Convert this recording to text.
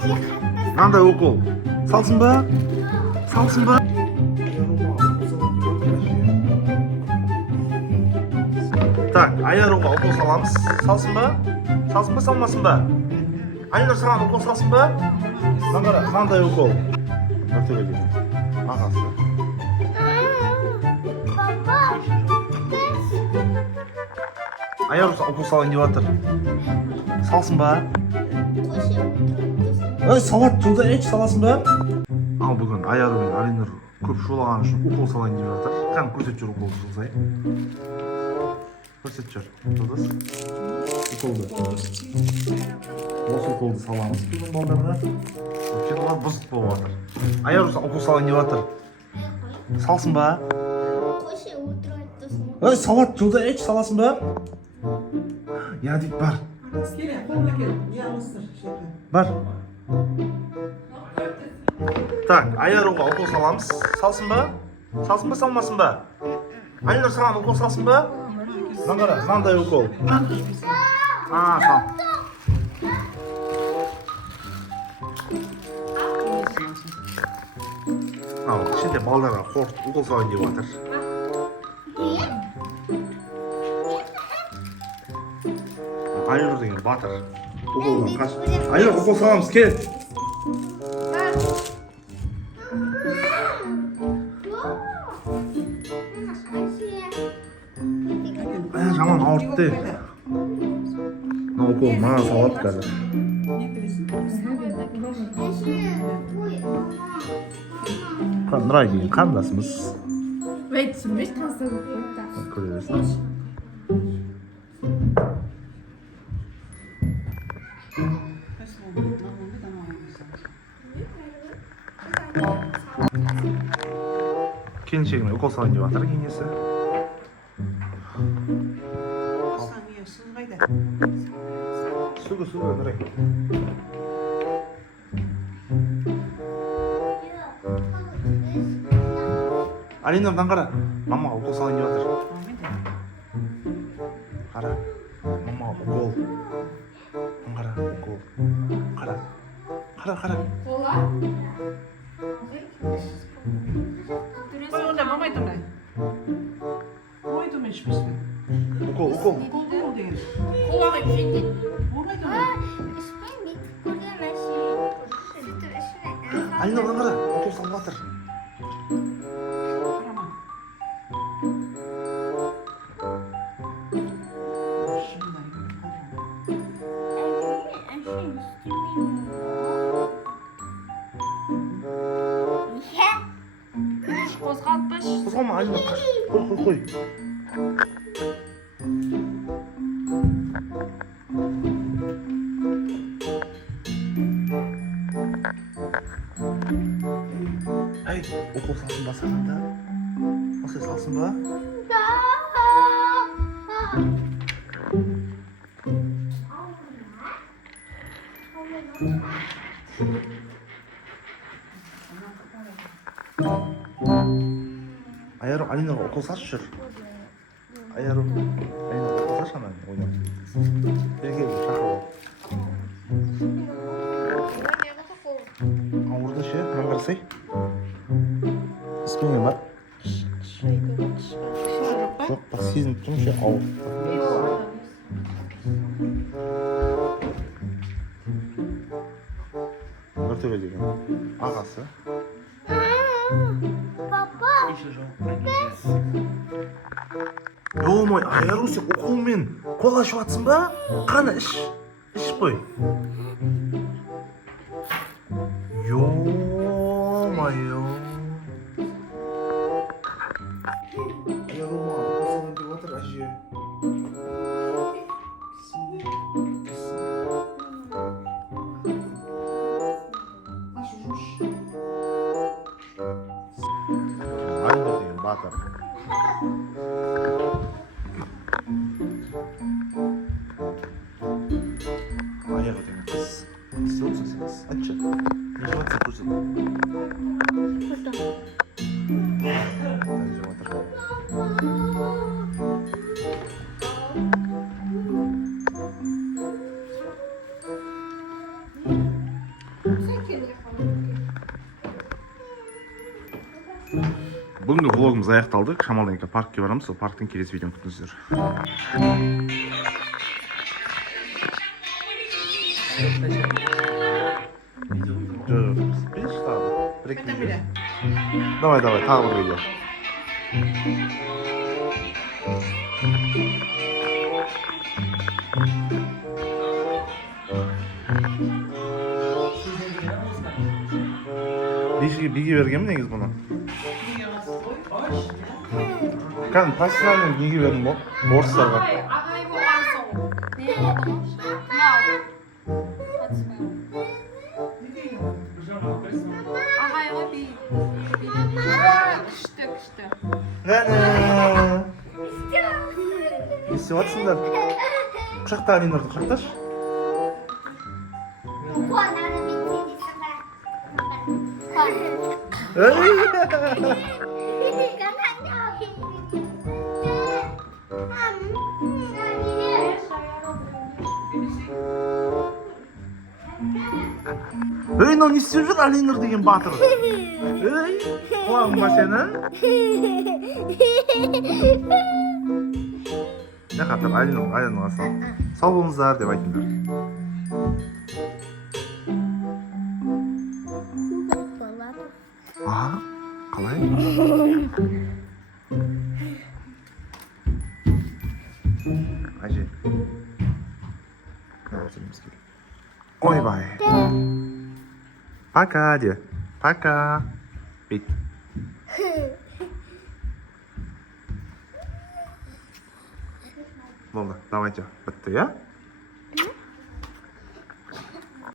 Мынандай укол. Салсын ба? Салсын ба? Так, аяруға укол саламыз. Салсын ба? Салсын ба, салмасын ба? Айнұр саған укол салсын ба? Мынандай қандай укол? Мәртебе деген. Ағасы. Аяруға укол салайын деп жатыр. Салсын ба? Ой, салат жолда саласын ба? Ал бүгін Аяру мен Алинұр көп шулаған үшін укол салайын деп жатыр. Қане көрсетіп жүр укол жасай. Көрсетіп жүр. Жолдас. Уколды. Осы уколды саламыз бүгін балдарға. Өйткені олар бұзық болып жатыр. Аяру укол салайын деп жатыр. Салсын ба? Ой, салат жолда саласын ба? Я дейді бар. Бар. Так, Аяруға укол саламыз. Салсын ба? Салсын ба, салмасын ба? Айнұр саған укол салсын ба? Мынандай укол. Сал. Ал, ішінде балдарға қорқыт укол салайын деп жатыр. Айнұр деген батыр. Уколдан қаш. Айнұр укол саламыз, кел. Жаман ауыртты. Укол маған салады қазір. Нұрай деген қандасымыз. Көре берсін. Келіншегіне укол салайын деп жатыр кеңесі. Суғы, Нұрай. Алинамдан қара. Мамаға укол салайын деп жатыр. Қара. Мамаға укол. Қара, укол. Қара. Қара. Onda mamay da ben. Mamay da ben içmiştim. Укол. Kol değil. Kulağı üşüdü. Mamay da ben. Алинамдан қара. Укол салып жатыр. Tamam. Қозғалтпаш. Қозғалма, Алина, қаш. Қой. Ай, укол салсын ба саған да? Осылай салсын ба? Аяру, Алинаға укол салшы жүр. Аяру, Алинаға укол салшы ана ойнап. Берге шақырып. Ауырды ше, маған қарасай. İsmin var? Жоқ, бақ сезініп тұрмын ше, ауыр. Нұртөбе деген ағасы. Ё-мой, Аяру, сен уколмен қол ашып жатсың ба? Қана іш қой. Ё-моё. Аяруға укол салайын деп жатыр әже. Айнұр деген батыр. Аяғы деген қыз. Қыз olsun sen. Açın. Ne жатсың көрсет. Бүгінгі влогымыз аяқталды. Шамалдан кейін паркке барамыз. Сол парктың келесі видеоны күтіңіздер. Қайта бері. Давай, тағы бір видео. Биге бергенмін негіз бұны. Кәдім профессиональный неге бердім бұл? Орыстарға. Ағай болған соң. Не болды? Мал. Ағайға би. Күшті. Ғана! Не істеп жатсыңдар? Құшақтағы нелерді құшақташы. Ей, мынау не істеп жүр Алинұр деген батыр? Ей, қуағың ба сені? Не қатыр Алинұрға сау болыңыздар деп айтыңдар. Аха, қалай? Әже. Ойбай. Пока де. Пока. Бейт. Болды, давайте. Бітті, я?